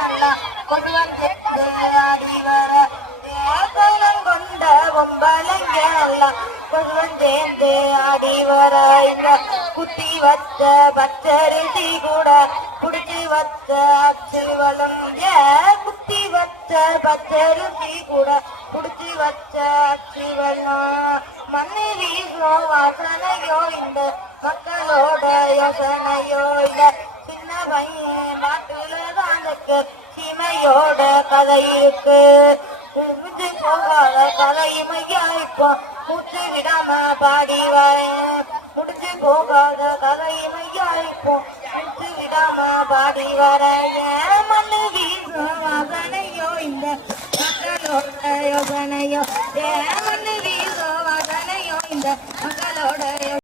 நல்லா கொண்டு வந்து ஆடி வர கோலம் கொண்ட பொம்பளைங்க எல்லாம் கொண்டு வந்தேந்து ஆடி வர இந்த குத்தி வச்ச பச்சரிசி கூட குடிச்சு வச்ச அச்சு வளம் குத்தி வச்ச பச்சரிசி கூட குடிச்சு வச்ச அச்சு வெள்ளம் மண்ணு வீசோ வாசனையோ இந்த மக்களோட யோசனையோ இல்ல சின்ன பையன் நாட்டுல தானுக்கு சீமையோட கதை இருக்கு முடிஞ்சு போகாத கதையுமையா இப்போ மூச்சு விடாம பாடி வரேன் முடிஞ்சு போகாத கதையுமையா இப்போ மூச்சு விடாம பாடி வரேன் மண்ணு வீசும் வாசனையோ இந்த மக்களோட யோசனையோ மண்ணு வீசும் வாசனையோ இந்த மக்களோட